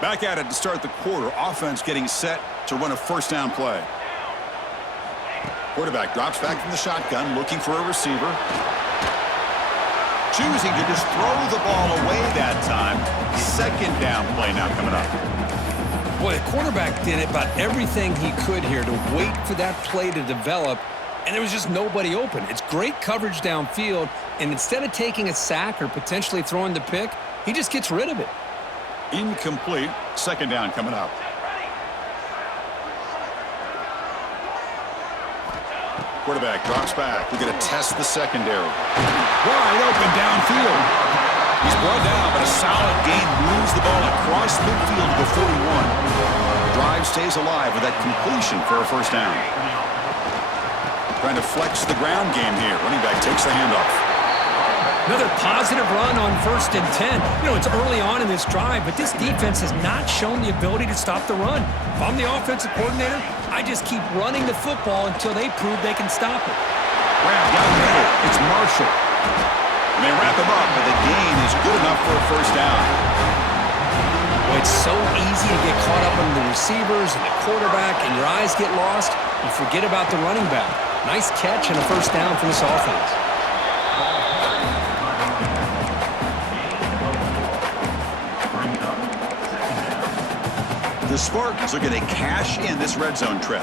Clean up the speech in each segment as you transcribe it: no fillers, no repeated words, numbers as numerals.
Back at it to start the quarter. Offense getting set to run a first down play. Quarterback drops back from the shotgun, looking for a receiver. Choosing to just throw the ball away that time. Second down play now coming up. Boy, the quarterback did about everything he could here to wait for that play to develop, and there was just nobody open. It's great coverage downfield, and instead of taking a sack or potentially throwing the pick, he just gets rid of it. Incomplete. Second down coming up. Quarterback drops back. We're going to test the secondary. Wide open downfield. He's brought down, but a solid gain moves the ball across midfield to the 41. The drive stays alive with that completion for a first down. Trying to flex the ground game here. Running back takes the handoff. Another positive run on 1st and 10. You know, it's early on in this drive, but this defense has not shown the ability to stop the run. If I'm the offensive coordinator, I just keep running the football until they prove they can stop it. Grab down the middle. It's Marshall. And they wrap him up, but the gain is good enough for a first down. Well, it's so easy to get caught up on the receivers and the quarterback, and your eyes get lost. You forget about the running back. Nice catch and a first down for this offense. The Spartans are going to cash in this red zone trip.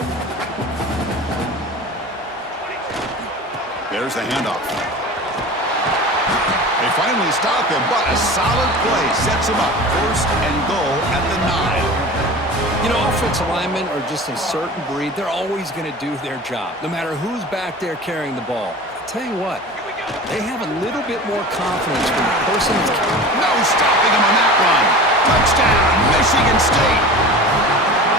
There's the handoff. They finally stop him, but a solid play sets him up. First and goal at the 9. You know, offensive linemen are just a certain breed. They're always going to do their job, no matter who's back there carrying the ball. I'll tell you what, they have a little bit more confidence when the person is... No stopping him on that run. Touchdown, Michigan State.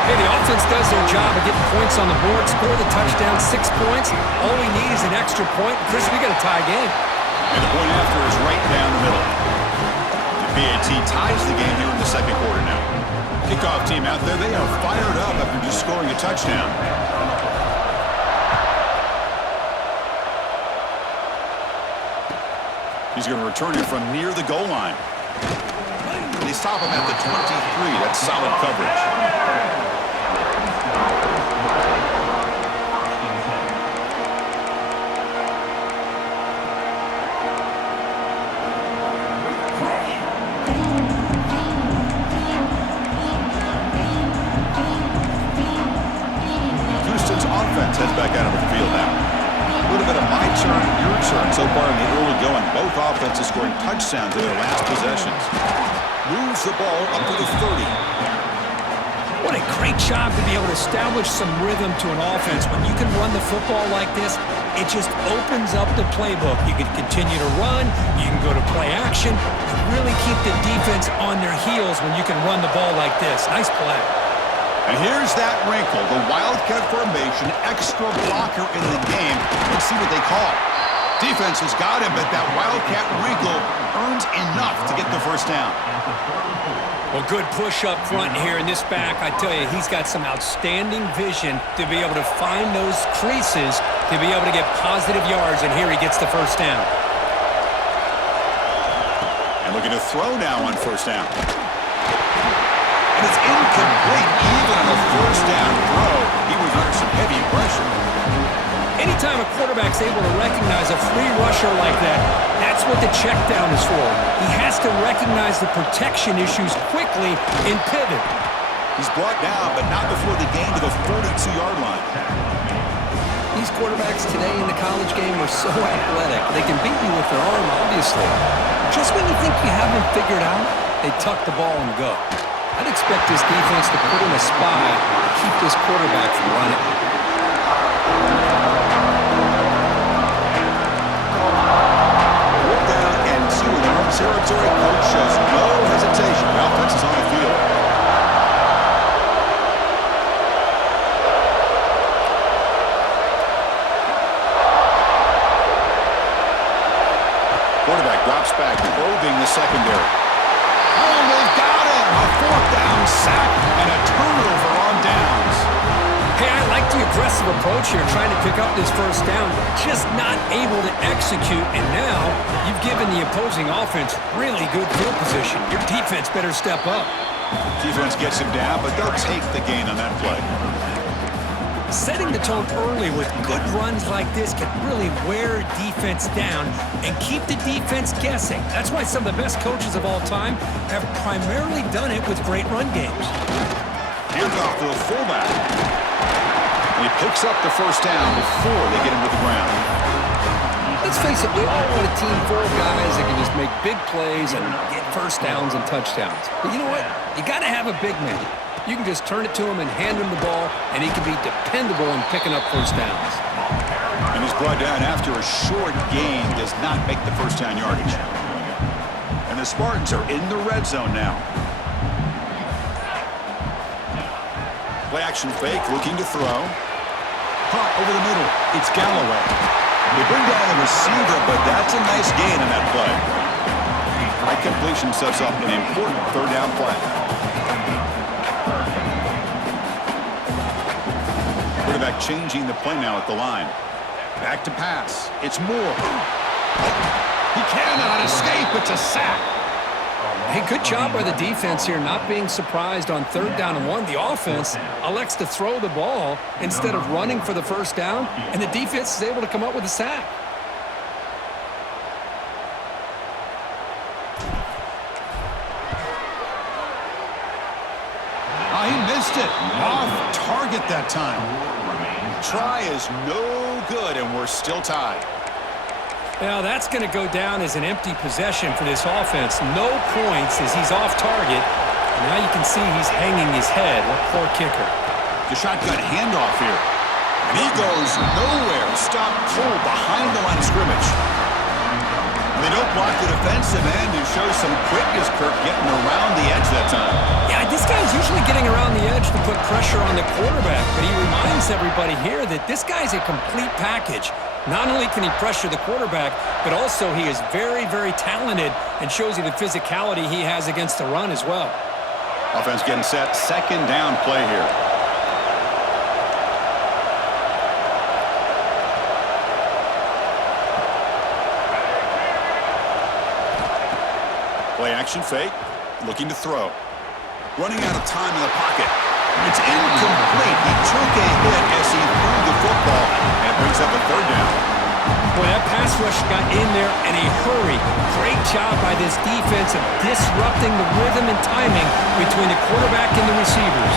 Hey, the offense does their job of getting points on the board, score the touchdown, 6 points. All we need is an extra point. Chris, we got a tie game. And the point after is right down the middle. The PAT ties the game here in the second quarter now. Kickoff team out there, they are fired up after just scoring a touchdown. He's going to return it from near the goal line. They stop him at the 23. That's solid coverage. Houston's offense heads back out of the field now. A little bit of my turn, your turn so far in the early going. Both offenses scoring touchdowns in their last possessions. Moves the ball up to the 30. What a great job to be able to establish some rhythm to an offense. When you can run the football like this, it just opens up the playbook. You can continue to run. You can go to play action. You really keep the defense on their heels when you can run the ball like this. Nice play. And here's that wrinkle, the Wildcat formation, extra blocker in the game. Let's see what they call. Defense has got him, but that Wildcat wrinkle earns enough to get the first down. Well, good push up front here in this back. I tell you, he's got some outstanding vision to be able to find those creases, to be able to get positive yards, and here he gets the first down. And looking to throw now on first down. And it's incomplete, even on a first down throw. He was under some heavy pressure. Anytime a quarterback's able to recognize a free rusher like that, that's what the check down is for. He has to recognize the protection issues quickly and pivot. He's brought down, but not before the gain to the 42-yard line. These quarterbacks today in the college game are so athletic. They can beat you with their arm, obviously. Just when you think you have them figured out, they tuck the ball and go. I'd expect this defense to put in a spy to keep this quarterback from running. Territory coach shows no hesitation. The offense is on the field. Quarterback drops back, probing the secondary. Oh, they've got him! A fourth down sack and a turnover on downs. Hey, I like the aggressive approach here, trying to pick up this first down, just not able to execute, and now you've given the opposing offense really good field position. Your defense better step up. Defense gets him down, but they'll take the gain on that play. Setting the tone early with good runs like this can really wear defense down and keep the defense guessing. That's why some of the best coaches of all time have primarily done it with great run games. Handoff to the fullback. And he picks up the first down before they get him to the ground. Let's face it, we all want a team full of guys that can just make big plays and get first downs and touchdowns. But you know what? You got to have a big man. You can just turn it to him and hand him the ball, and he can be dependable in picking up first downs. And he's brought down after a short gain, does not make the first down yardage. And the Spartans are in the red zone now. Play action fake, looking to throw. Caught over the middle. It's Galloway. They bring down the receiver, but that's a nice gain on that play. High completion sets up an important third down play. Quarterback changing the play now at the line. Back to pass. It's Moore. He cannot escape. It's a sack. Hey, good job by the defense here not being surprised on third down and 1. The offense elects to throw the ball instead of running for the first down, and the defense is able to come up with a sack. Oh, he missed it. Off target that time. Try is no good, and we're still tied. Now that's going to go down as an empty possession for this offense. No points as he's off target. And now you can see he's hanging his head. What poor kicker. The shotgun handoff here. And he goes nowhere. Stop cold behind the line of scrimmage. They don't block the defensive end and show some quickness, Kirk, getting around the edge that time. Yeah, this guy's usually getting around the edge to put pressure on the quarterback, but he reminds everybody here that this guy's a complete package. Not only can he pressure the quarterback, but also he is very, very talented and shows you the physicality he has against the run as well. Offense getting set. Second down play here. Play action fake. Looking to throw. Running out of time in the pocket. It's incomplete. He took a hit as he threw the football and brings up a third down. Boy, that pass rush got in there in a hurry. Great job by this defense of disrupting the rhythm and timing between the quarterback and the receivers.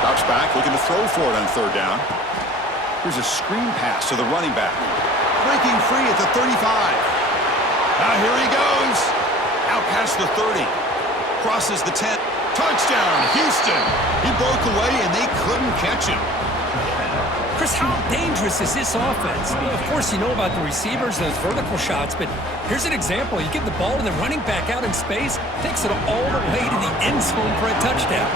Drops back, looking to throw for it on third down. Here's a screen pass to the running back. Breaking free at the 35. Now here he goes. Out past the 30. Crosses the 10. Touchdown, Houston. He broke away and they couldn't catch him. Chris, how dangerous is this offense? Of course, you know about the receivers, those vertical shots, but here's an example. You give the ball to the running back out in space, takes it all the way to the end zone for a touchdown.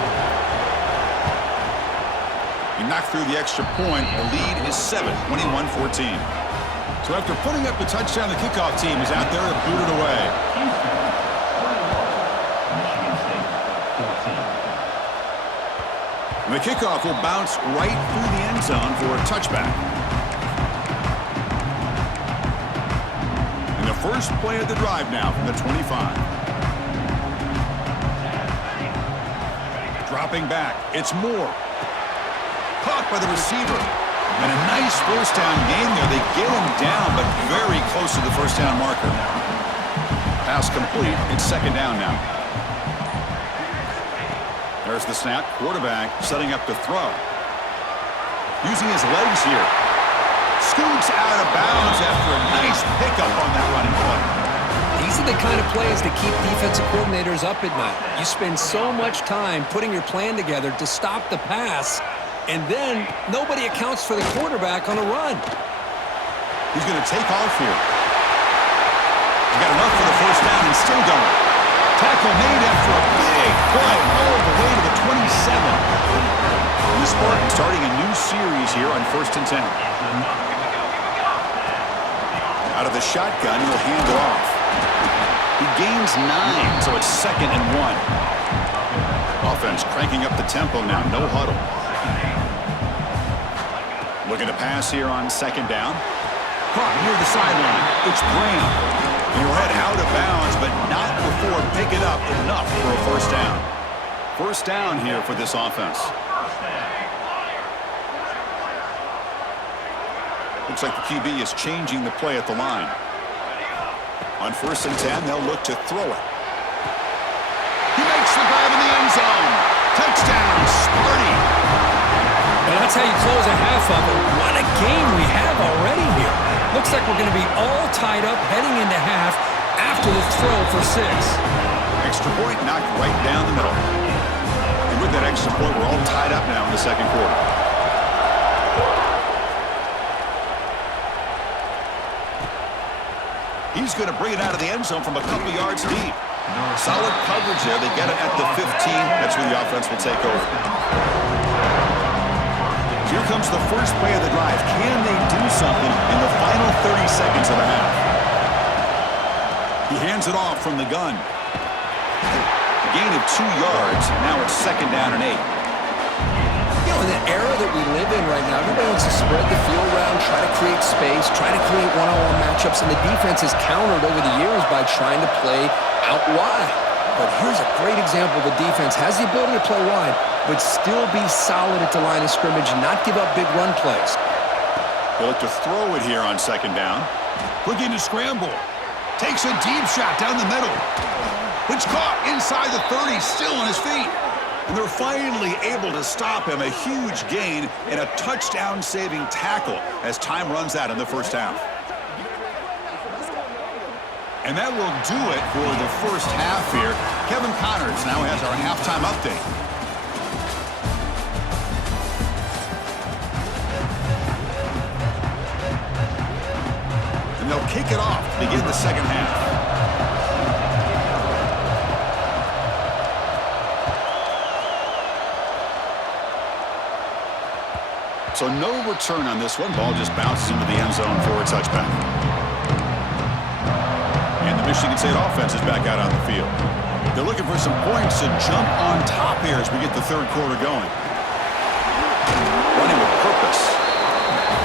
He knocked through the extra point. The lead is 7, 21-14. So after putting up the touchdown, the kickoff team is out there to boot it away. And the kickoff will bounce right through the end zone for a touchback. And the first play of the drive now from the 25. Dropping back, it's Moore. Caught by the receiver. And a nice first down gain there. They get him down, but very close to the first down marker. Pass complete. It's second down now. There's the snap. Quarterback setting up to throw. Using his legs here. Scoots out of bounds after a nice pickup on that running play. These are the kind of plays that keep defensive coordinators up at night. You spend so much time putting your plan together to stop the pass, and then nobody accounts for the quarterback on a run. He's going to take off here. He's got enough for the first down and still going. Tackle made after a big play all the way to the 27. The Spartans starting a new series here on 1st and 10. Out of the shotgun, he'll hand it off. He gains 9, so it's 2nd and 1. Offense cranking up the tempo now, no huddle. Looking to pass here on 2nd down. Caught near the sideline. It's Graham. He'll head out of bounds, but not before before, pick it up enough for a first down. First down here for this offense. Looks like the QB is changing the play at the line. On 1st and 10, they'll look to throw it. He makes the grab in the end zone. Touchdown, Sparty. And that's how you close a half of it. What a game we have already here. Looks like we're going to be all tied up heading into half after the throw for 6. Extra point knocked right down the middle. And with that extra point, we're all tied up now in the second quarter. He's going to bring it out of the end zone from a couple yards deep. Solid coverage there. They get it at the 15. That's where the offense will take over. Here comes the first play of the drive. Can they do something in the final 30 seconds of the half? He hands it off from the gun. A gain of 2 yards. Now it's 2nd down and 8. You know, in the era that we live in right now, everybody wants to spread the field around, try to create space, try to create one-on-one matchups, and the defense has countered over the years by trying to play out wide. But here's a great example. The defense has the ability to play wide, but still be solid at the line of scrimmage, not give up big run plays. They'll look to throw it here on 2nd down. Looking to scramble. Takes a deep shot down the middle. Which caught inside the 30, still on his feet. And they're finally able to stop him. A huge gain and a touchdown-saving tackle as time runs out in the first half. And that will do it for the first half here. Kevin Connors now has our halftime update. And they'll kick it off to begin the second half. So no return on this one. Ball just bounces into the end zone for a touchback. And the Michigan State offense is back out on the field. They're looking for some points to jump on top here as we get the third quarter going. Running with purpose.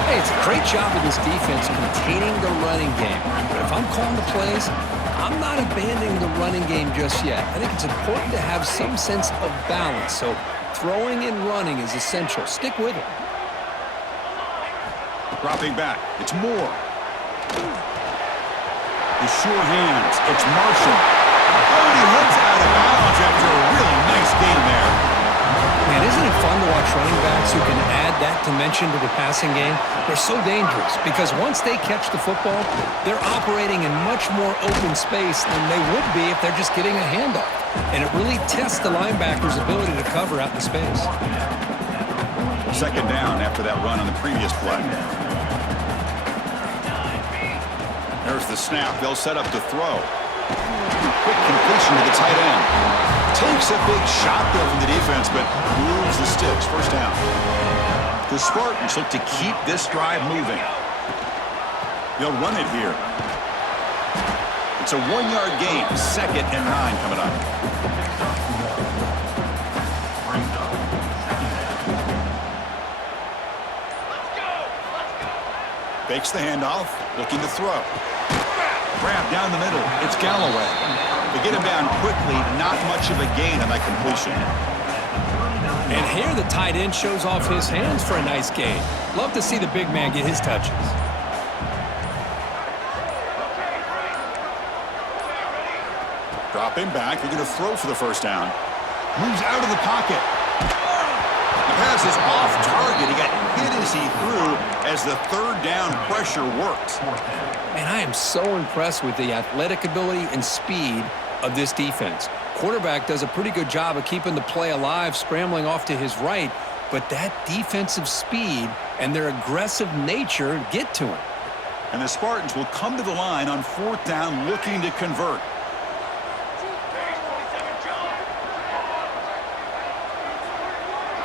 Hey, it's a great job of this defense containing the running game. But if I'm calling the plays, I'm not abandoning the running game just yet. I think it's important to have some sense of balance. So throwing and running is essential. Stick with it. Dropping back. It's Moore. The sure hands. It's Marshall. Oh, and he heads out of bounds after a really nice game there. Man, isn't it fun to watch running backs who can add that dimension to the passing game? They're so dangerous because once they catch the football, they're operating in much more open space than they would be if they're just getting a handoff. And it really tests the linebacker's ability to cover out in space. 2nd down after that run on the previous play. There's the snap. They'll set up to throw. Quick completion to the tight end. Takes a big shot there from the defense, but moves the sticks. First down. The Spartans look to keep this drive moving. They'll run it here. It's a 1-yard gain. 2nd and 9 coming up. Fakes the handoff, looking to throw. Grab down the middle. It's Galloway. They get him down quickly. Not much of a gain on that completion. And here the tight end shows off his hands for a nice gain. Love to see the big man get his touches. Drop him back. They're going to throw for the first down. Moves out of the pocket. The pass is off target. He got hit as he threw as the 3rd down pressure worked. Man, I am so impressed with the athletic ability and speed of this defense. Quarterback does a pretty good job of keeping the play alive, scrambling off to his right, but that defensive speed and their aggressive nature get to him. And the Spartans will come to the line on 4th down looking to convert.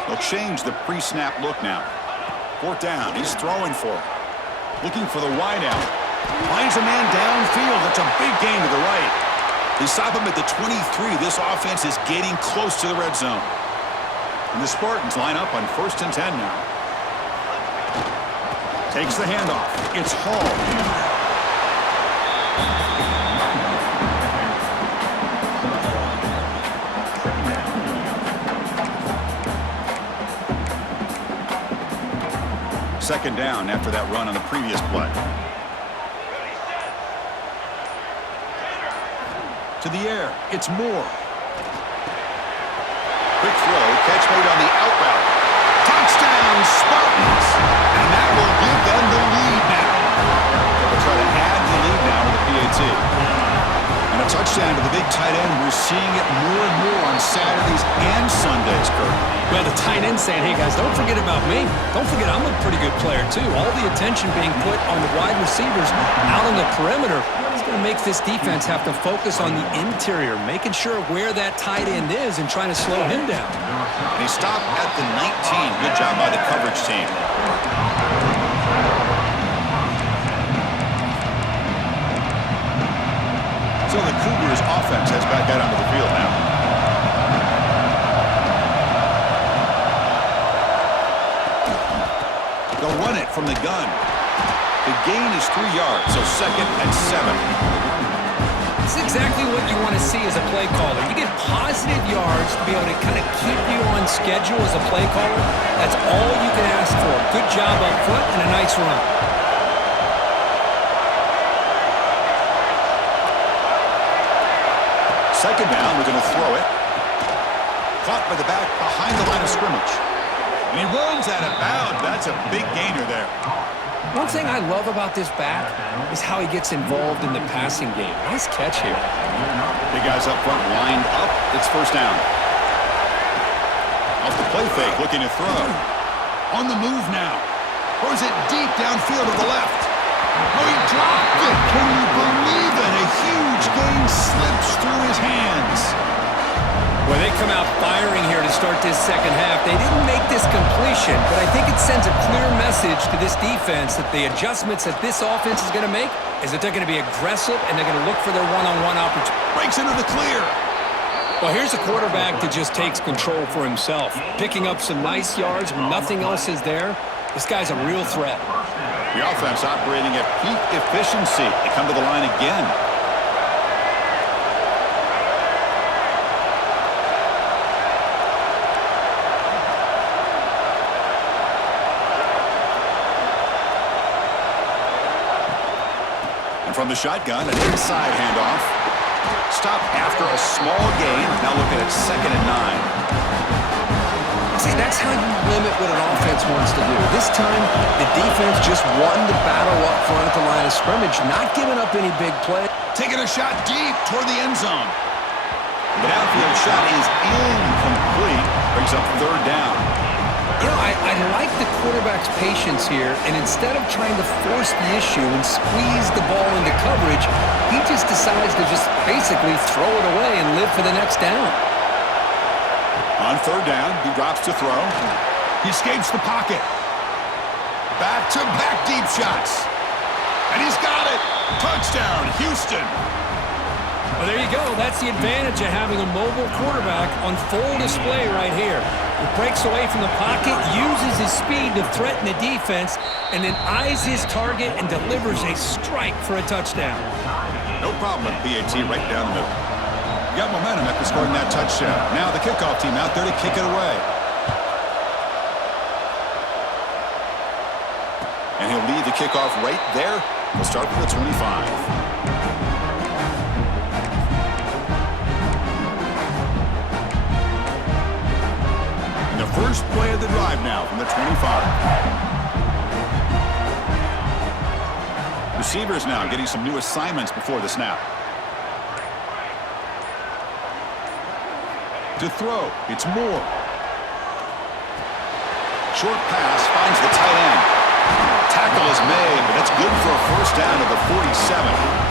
They'll change the pre-snap look now. 4th down. He's throwing for it. Looking for the wideout. Finds a man downfield. That's a big gain to the right. They stop him at the 23. This offense is getting close to the red zone. And the Spartans line up on 1st and 10 now. Takes the handoff. It's Hall. Second down after that run on the previous play. To the air, it's Moore. Quick throw, catch made on the out route. Touchdown, Spartans! And that will give them the lead now. They'll try to add the lead now to the PAT. And a touchdown to the big tight end. We're seeing it more and more on Saturdays and Sundays, Kirk. Well, the tight end saying, hey, guys, don't forget about me. Don't forget I'm a pretty good player, too. All the attention being put on the wide receivers out on the perimeter is going to make this defense have to focus on the interior, making sure where that tight end is and trying to slow him down. And he stopped at the 19. Good job by the coverage team. So the Cougars offense heads back out onto the field now. They'll run it from the gun. The gain is 3 yards, so 2nd and 7. It's exactly what you want to see as a play caller. You get positive yards to be able to kind of keep you on schedule as a play caller. That's all you can ask for. Good job up front and a nice run. Second down, we're going to throw it. Caught by the back behind the line of scrimmage. And he runs out of bounds. That's a big gainer there. One thing I love about this back is how he gets involved in the passing game. Nice catch here. Big guys up front lined up. It's first down. Off the play fake, looking to throw. On the move now. Throws it deep downfield to the left. Oh, he dropped it. Can you believe it? A huge gain slips through his hands. Well, they come out firing here to start this second half. They didn't make this completion, but I think it sends a clear message to this defense that the adjustments that this offense is going to make is that they're going to be aggressive and they're going to look for their one-on-one opportunity. Breaks into the clear. Well, here's a quarterback that just takes control for himself, picking up some nice yards when nothing else is there. This guy's a real threat. The offense operating at peak efficiency. They come to the line again. And from the shotgun, an inside handoff. Stop after a small gain. Now looking at 2nd and 9. See, that's how you limit what an offense wants to do. This time, the defense just won the battle up front at the line of scrimmage, not giving up any big play. Taking a shot deep toward the end zone. The downfield shot is incomplete. Brings up 3rd down. You know, I like the quarterback's patience here, and instead of trying to force the issue and squeeze the ball into coverage, he just decides to just basically throw it away and live for the next down. On 3rd down, he drops to throw. He escapes the pocket. Back-to-back deep shots. And he's got it. Touchdown, Houston. Well, there you go. That's the advantage of having a mobile quarterback on full display right here. He breaks away from the pocket, uses his speed to threaten the defense, and then eyes his target and delivers a strike for a touchdown. No problem at PAT right down the middle. Got momentum after scoring that touchdown. Now the kickoff team out there to kick it away. And he'll leave the kickoff right there. We'll start from the 25. First play of the drive now from the 25. Receivers now getting some new assignments before the snap. To throw, it's Moore. Short pass finds the tight end. Tackle is made, but that's good for a first down at the 47.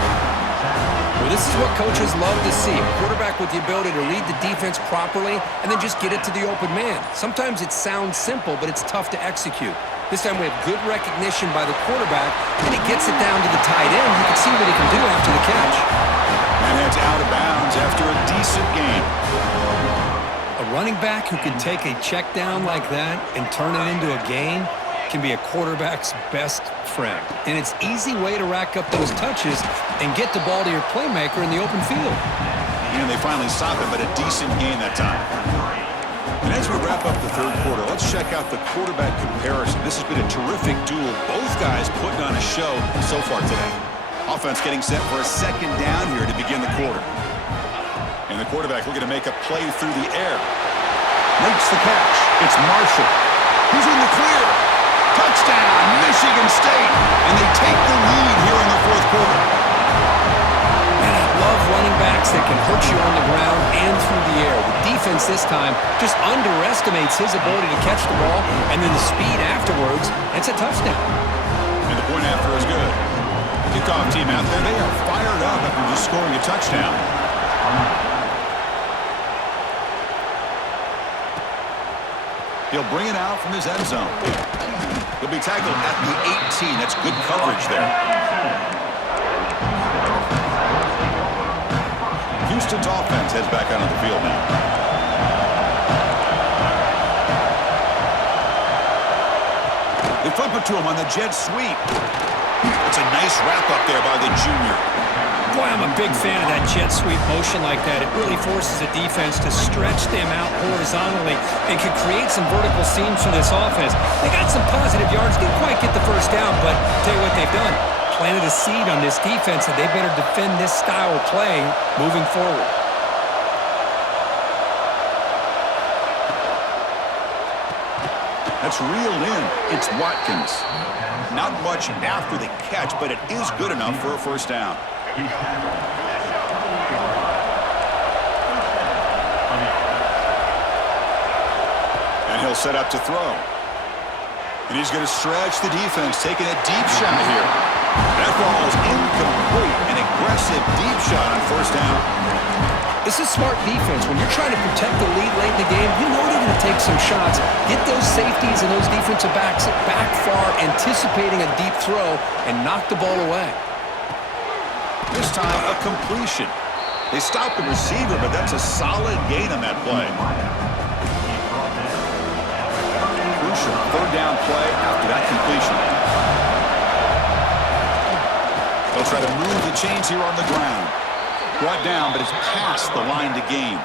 Well, this is what coaches love to see. A quarterback with the ability to read the defense properly and then just get it to the open man. Sometimes it sounds simple, but it's tough to execute. This time we have good recognition by the quarterback, and he gets it down to the tight end. You can see what he can do after the catch. And heads out of bounds after a decent gain. A running back who can take a check down like that and turn it into a gain can be a quarterback's best friend. And it's an easy way to rack up those touches and get the ball to your playmaker in the open field. And they finally stop it, but a decent gain that time. And as we wrap up the third quarter, let's check out the quarterback comparison. This has been a terrific duel. Both guys putting on a show so far today. Offense getting set for a second down here to begin the quarter. And the quarterback looking to make a play through the air. Makes the catch. It's Marshall. He's in the clear. Touchdown, Michigan State. And they take the lead here in the fourth quarter. And I love running backs that can hurt you on the ground and through the air. The defense this time just underestimates his ability to catch the ball, and then the speed afterwards, it's a touchdown. And the point after is good. Kickoff team out there, they are fired up after just scoring a touchdown. He'll bring it out from his end zone. He'll be tackled at the 18. That's good coverage there. Houston's offense heads back onto the field now. They flip it to him on the jet sweep. It's a nice wrap-up there by the junior. Boy, I'm a big fan of that jet sweep motion like that. It really forces a defense to stretch them out horizontally and can create some vertical seams for this offense. They got some positive yards, didn't quite get the first down, but I'll tell you what they've done. Planted a seed on this defense, and they better defend this style of play moving forward. That's reeled in. It's Watkins. Not much after the catch, but it is good enough for a first down. And he'll set up to throw. And he's going to stretch the defense, taking a deep shot here. That ball is incomplete. An aggressive deep shot on first down. This is smart defense. When you're trying to protect the lead late in the game, you know they're going to take some shots. Get those safeties and those defensive backs back far, anticipating a deep throw, and knock the ball away. This time, a completion. They stopped the receiver, but that's a solid gain on that play. Crucial third down play after that completion. They'll try to move the chains here on the ground. Brought down, but it's past the line to gain.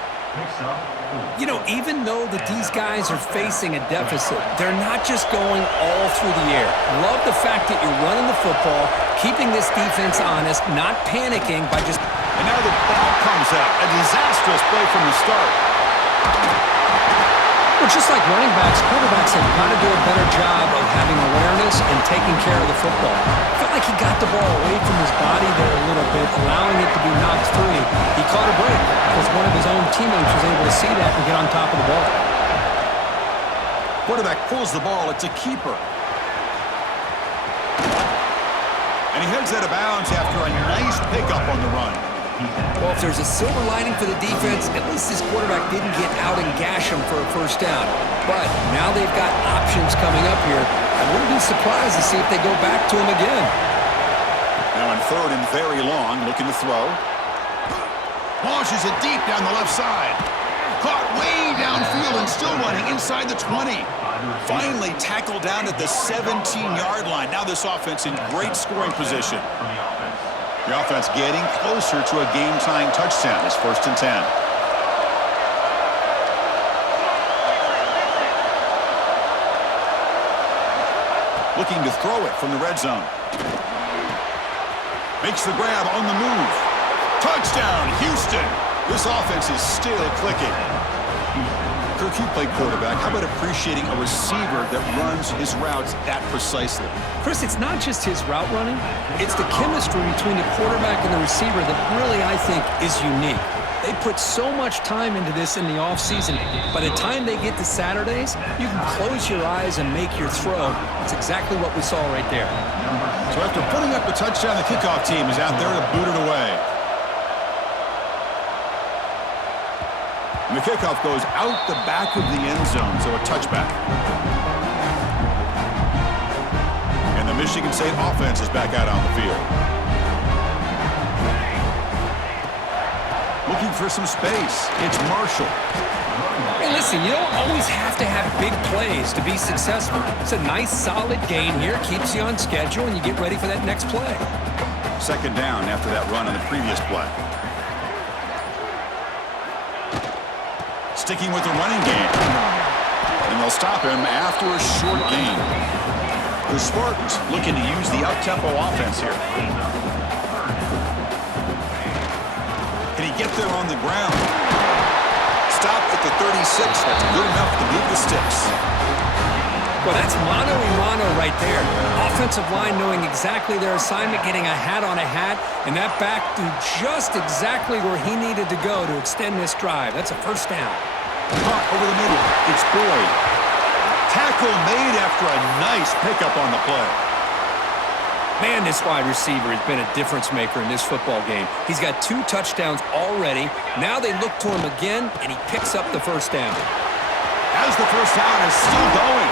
You know, even though that these guys are facing a deficit, they're not just going all through the air. Love the fact that you're running the football, keeping this defense honest, not panicking by just... And now the ball comes out. A disastrous play from the start. Well, just like running backs, quarterbacks have got to do a better job of having awareness and taking care of the football. I felt like he got the ball away from his body there a little bit, allowing it to be knocked free. He caught a break because one of his own teammates was able to see that and get on top of the ball. Quarterback pulls the ball. It's a keeper. And he heads out of bounds after a nice pickup on the run. Well, if there's a silver lining for the defense, at least this quarterback didn't get out and gash him for a first down. But now they've got options coming up here. I wouldn't be surprised to see if they go back to him again. Now in third and very long, looking to throw. Launches it deep down the left side. Caught way downfield and still running inside the 20. Finally tackled down at the 17-yard line. Now this offense in great scoring position. The offense getting closer to a game-tying touchdown. It's 1st and 10. Looking to throw it from the red zone. Makes the grab on the move. Touchdown, Houston. This offense is still clicking. Kirk, you played quarterback. How about appreciating a receiver that runs his routes that precisely? Chris, it's not just his route running. It's the chemistry between the quarterback and the receiver that really, I think, is unique. They put so much time into this in the offseason. By the time they get to Saturdays, you can close your eyes and make your throw. That's exactly what we saw right there. So after putting up a touchdown, the kickoff team is out there to boot it away. And the kickoff goes out the back of the end zone, so a touchback. And the Michigan State offense is back out on the field. Looking for some space. It's Marshall. Hey, listen, you don't always have to have big plays to be successful. It's a nice, solid gain here. Keeps you on schedule, and you get ready for that next play. Second down after that run on the previous play. sticking with the running game. And they'll stop him after a short gain. The Spartans looking to use the up-tempo offense here. Can he get there on the ground? Stop at the 36. That's good enough to move the sticks. Well, that's mano-a-mano right there. Offensive line knowing exactly their assignment, getting a hat on a hat, and that back do just exactly where he needed to go to extend this drive. That's a first down. Caught over the middle. It's Boyd. Tackle made after a nice pickup on the play. Man, this wide receiver has been a difference maker in this football game. He's got 2 touchdowns already. Now they look to him again, and he picks up the first down. As the first down is still going.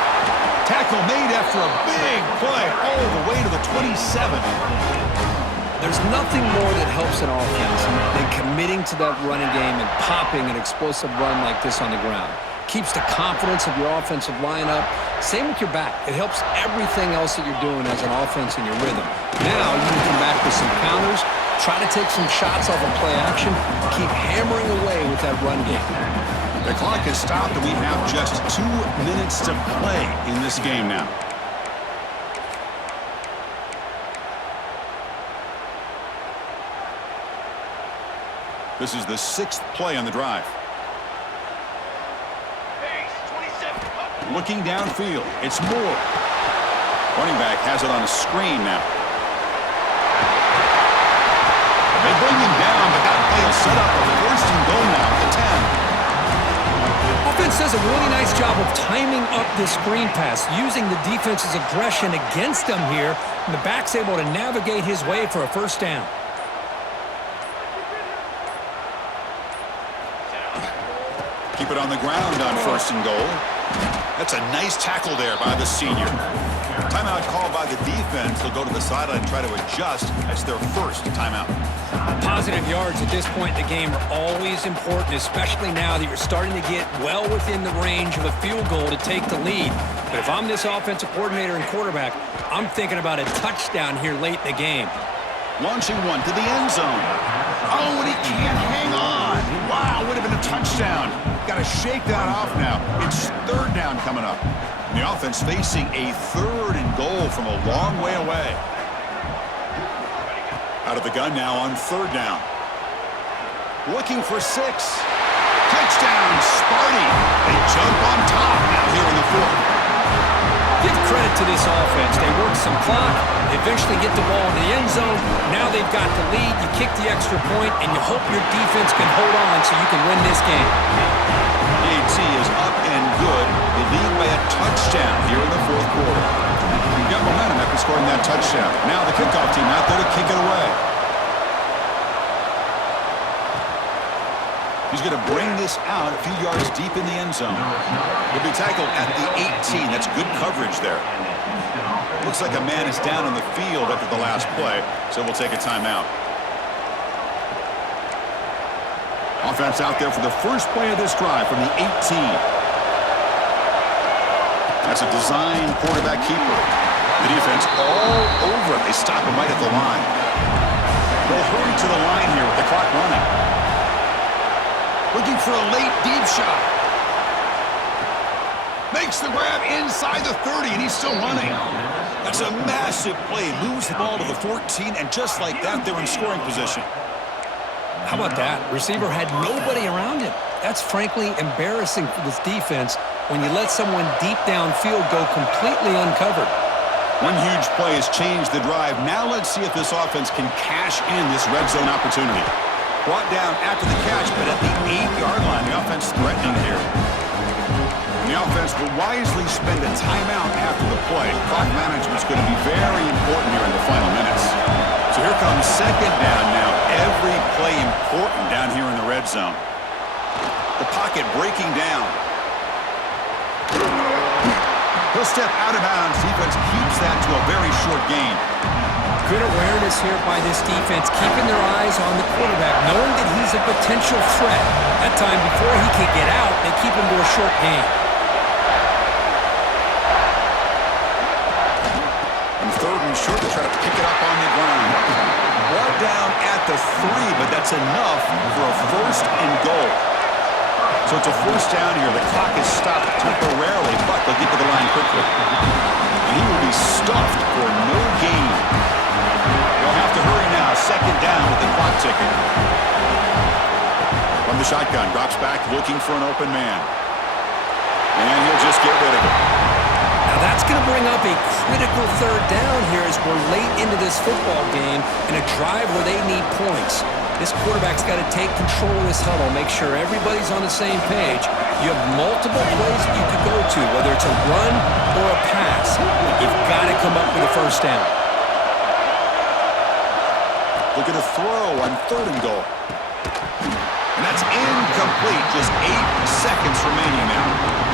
Tackle made after a big play all the way to the 27. There's nothing more that helps an offense than committing to that running game and popping an explosive run like this on the ground. Keeps the confidence of your offensive line up. Same with your back. It helps everything else that you're doing as an offense in your rhythm. Now you can come back with some counters, try to take some shots off of play action, keep hammering away with that run game. The clock has stopped, and we have just 2 minutes to play in this game now. This is the 6th play on the drive. Looking downfield, it's Moore. Running back has it on a screen now. They bring him down, but that play will set up a first and goal now at the 10. Offense does a really nice job of timing up this screen pass, using the defense's aggression against him here, and the back's able to navigate his way for a first down. Keep it on the ground on first and goal. That's a nice tackle there by the senior. Timeout called by the defense. They'll go to the sideline and try to adjust. That's their first timeout. Positive yards at this point in the game are always important, especially now that you're starting to get well within the range of a field goal to take the lead. But if I'm this offensive coordinator and quarterback, I'm thinking about a touchdown here late in the game. Launching one to the end zone. Oh, and he can't hang on. Wow, would have been a touchdown. Got to shake that off now. It's third down coming up. And the offense facing a third and goal from a long way away. Out of the gun now on third down. Looking for 6. Touchdown, Sparty. They jump on top now here in the 4th. Give credit to this offense. They work some clock. They eventually get the ball in the end zone. Now they've got the lead. You kick the extra point, and you hope your defense can hold on so you can win this game. The AT is up and good. They lead by a touchdown here in the 4th quarter. You've got momentum after scoring that touchdown. Now the kickoff team out there to kick it away. He's going to bring this out a few yards deep in the end zone. He'll be tackled at the 18. That's good coverage there. Looks like a man is down on the field after the last play, so we'll take a timeout. Offense out there for the first play of this drive from the 18. That's a design quarterback keeper. The defense all over it. They stop him right at the line. They'll hurry to the line here with the clock running. Looking for a late deep shot. Makes the grab inside the 30, and he's still running. That's a massive play. Moves the ball to the 14, and just like that, they're in scoring position. How about that? Receiver had nobody around him. That's frankly embarrassing for this defense when you let someone deep downfield go completely uncovered. One huge play has changed the drive. Now let's see if this offense can cash in this red zone opportunity. Brought down after the catch, but at the 8-yard line, the offense threatening here. And the offense will wisely spend a timeout after the play. Clock management is going to be very important here in the final minutes. So here comes second down now. Every play important down here in the red zone. The pocket breaking down. He'll step out of bounds. Defense keeps that to a very short gain. Good awareness here by this defense, keeping their eyes on the quarterback, knowing that he's a potential threat. That time, before he can get out, they keep him to a short gain. And third and short, they try to pick it up on the ground. Brought down at the 3, but that's enough for a first and goal. So it's a first down here. The clock is stopped temporarily, but they'll get to the line quickly. And he will be stuffed for no gain. They'll have to hurry now. Second down with the clock ticking. From the shotgun, drops back looking for an open man. And he'll just get rid of it. Now that's going to bring up a critical third down here as we're late into this football game in a drive where they need points. This quarterback's got to take control of this huddle, make sure everybody's on the same page. You have multiple plays that you could go to, whether it's a run or a pass. You've got to come up with a first down. Look at a throw on third and goal. And that's incomplete. Just 8 seconds remaining now.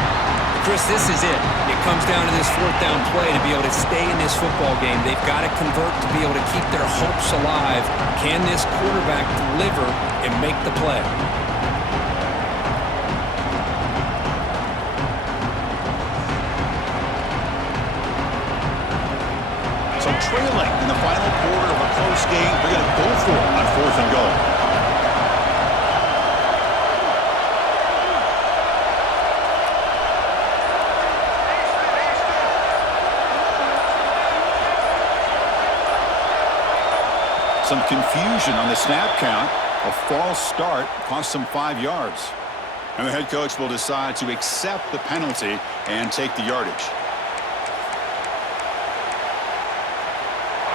Chris, this is it. It comes down to this fourth down play to be able to stay in this football game. They've got to convert to be able to keep their hopes alive. Can this quarterback deliver and make the play? So trailing in the final quarter of a close game, they're going to go for it on fourth and goal. Some confusion on the snap count. A false start cost them 5 yards. And the head coach will decide to accept the penalty and take the yardage.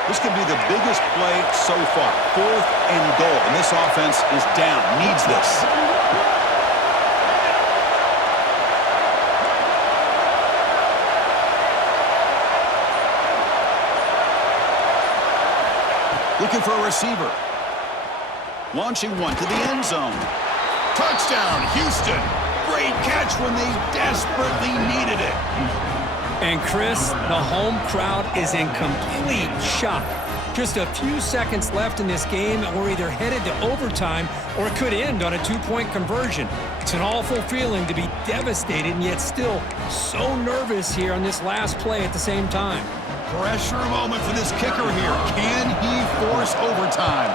This could be the biggest play so far. Fourth and goal. And this offense is down. Needs this. Looking for a receiver. Launching one to the end zone. Touchdown, Houston. Great catch when they desperately needed it. And Chris, the home crowd is in complete shock. Just a few seconds left in this game, and we're either headed to overtime or it could end on a 2-point conversion. It's an awful feeling to be devastated and yet still so nervous here on this last play at the same time. Pressure moment for this kicker here. Can he force overtime?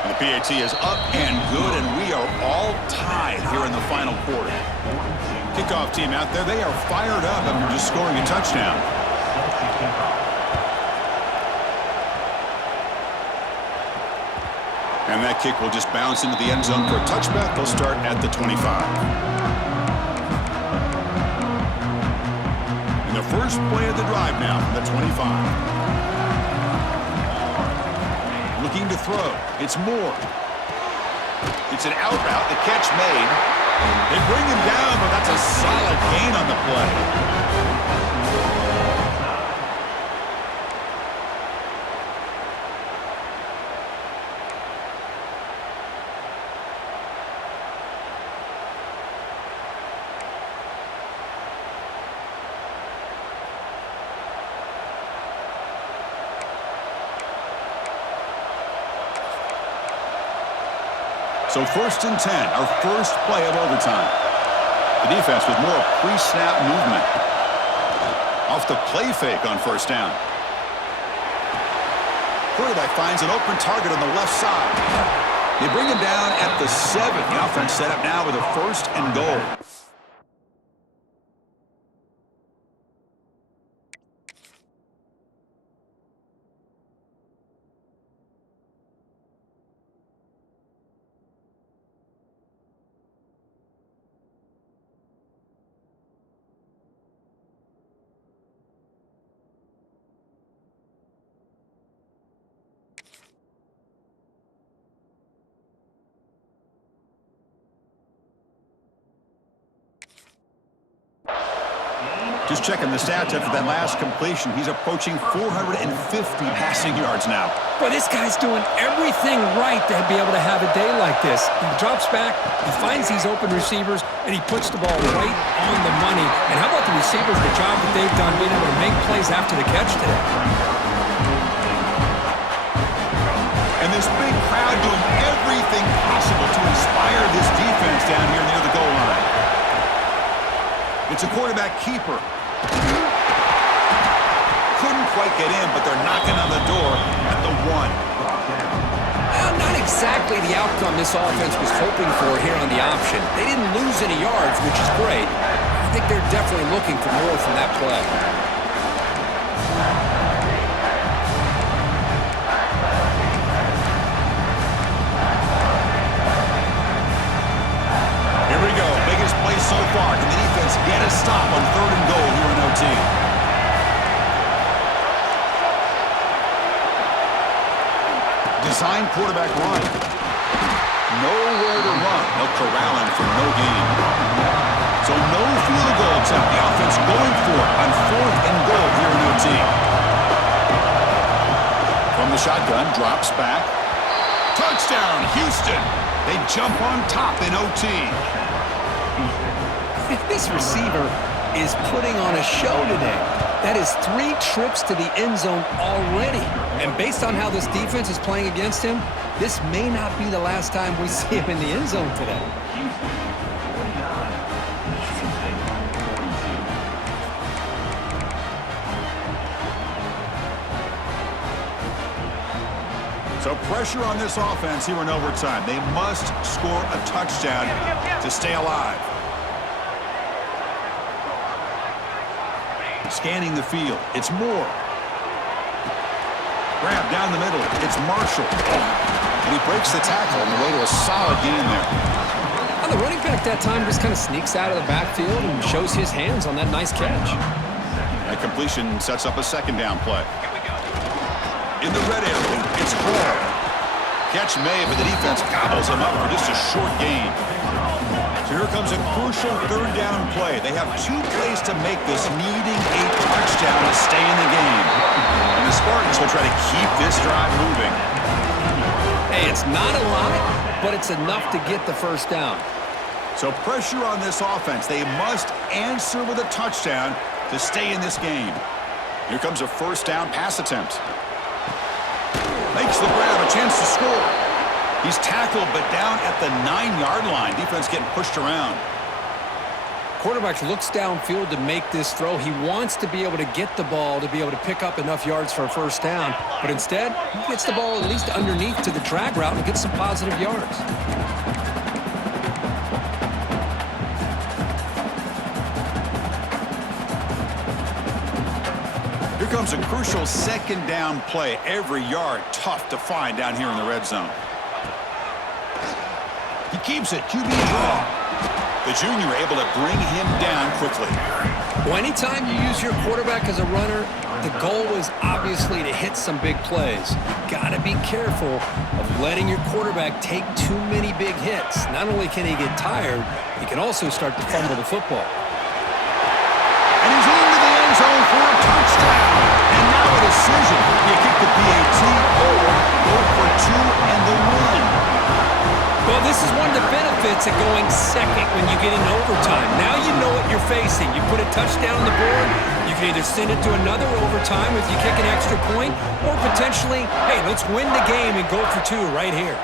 And the PAT is up and good, and we are all tied here in the final quarter. Kickoff team out there, they are fired up after just scoring a touchdown. And that kick will just bounce into the end zone for a touchback. They'll start at the 25. First play of the drive now from the 25. Looking to throw. It's Moore. It's an out route. The catch made. They bring him down, but that's a solid gain on the play. So first and 10, our first play of overtime. The defense with more pre-snap movement. Off the play fake on first down. Quarterback finds an open target on the left side. They bring him down at the 7. The offense set up now with a first and goal. Just checking the stats after that last completion. He's approaching 450 passing yards now. Boy, this guy's doing everything right to be able to have a day like this. He drops back, he finds these open receivers, and he puts the ball right on the money. And how about the receivers, the job that they've done being able to make plays after the catch today? And this big crowd doing everything possible to inspire this defense down here near the goal line. It's a quarterback keeper. Couldn't quite get in, but they're knocking on the door at the 1. Well, not exactly the outcome this offense was hoping for here on the option. They didn't lose any yards, which is great. I think they're definitely looking for more from that play. Here we go. Biggest play so far. Can the defense get a stop on 3rd and goal here in OT? Design quarterback run. Nowhere to run. They'll corral him for no gain. So no field goal attempt. The offense going for it on 4th and goal here in OT. From the shotgun, drops back. Touchdown, Houston. They jump on top in OT. This receiver is putting on a show today. That is 3 trips to the end zone already. And based on how this defense is playing against him, this may not be the last time we see him in the end zone today. So pressure on this offense here in overtime. They must score a touchdown to stay alive. Scanning the field. It's Moore. Grab down the middle. It's Marshall. And he breaks the tackle on the way to a solid gain there. And the running back that time just kind of sneaks out of the backfield and shows his hands on that nice catch. That completion sets up a 2nd down play. In the red area, it's Hall. Catch made, but the defense gobbles him up for just a short gain. So here comes a crucial 3rd down play. They have 2 plays to make this, needing a touchdown to stay in the game. And the Spartans will try to keep this drive moving. Hey, it's not a lot, but it's enough to get the 1st down. So pressure on this offense. They must answer with a touchdown to stay in this game. Here comes a 1st down pass attempt. Makes the grab, a chance to score. He's tackled, but down at the 9-yard line. Defense getting pushed around. Quarterback looks downfield to make this throw. He wants to be able to get the ball to be able to pick up enough yards for a 1st down, but instead, he gets the ball at least underneath to the drag route and gets some positive yards. Here comes a crucial 2nd down play. Every yard tough to find down here in the red zone. He keeps it. QB draw. The junior able to bring him down quickly. Well, anytime you use your quarterback as a runner, the goal is obviously to hit some big plays. Got to be careful of letting your quarterback take too many big hits. Not only can he get tired, he can also start to fumble the football. And he's into the end zone for a touchdown. And now a decision. You kick the PAT or go for 2 and the win. Well, this is one of the benefits of going second when you get into overtime. Now you know what you're facing. You put a touchdown on the board, you can either send it to another overtime if you kick an extra point, or potentially, hey, let's win the game and go for 2 right here.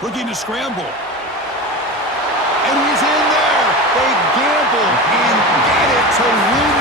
Looking to scramble. And he's in there. They gamble and get it to win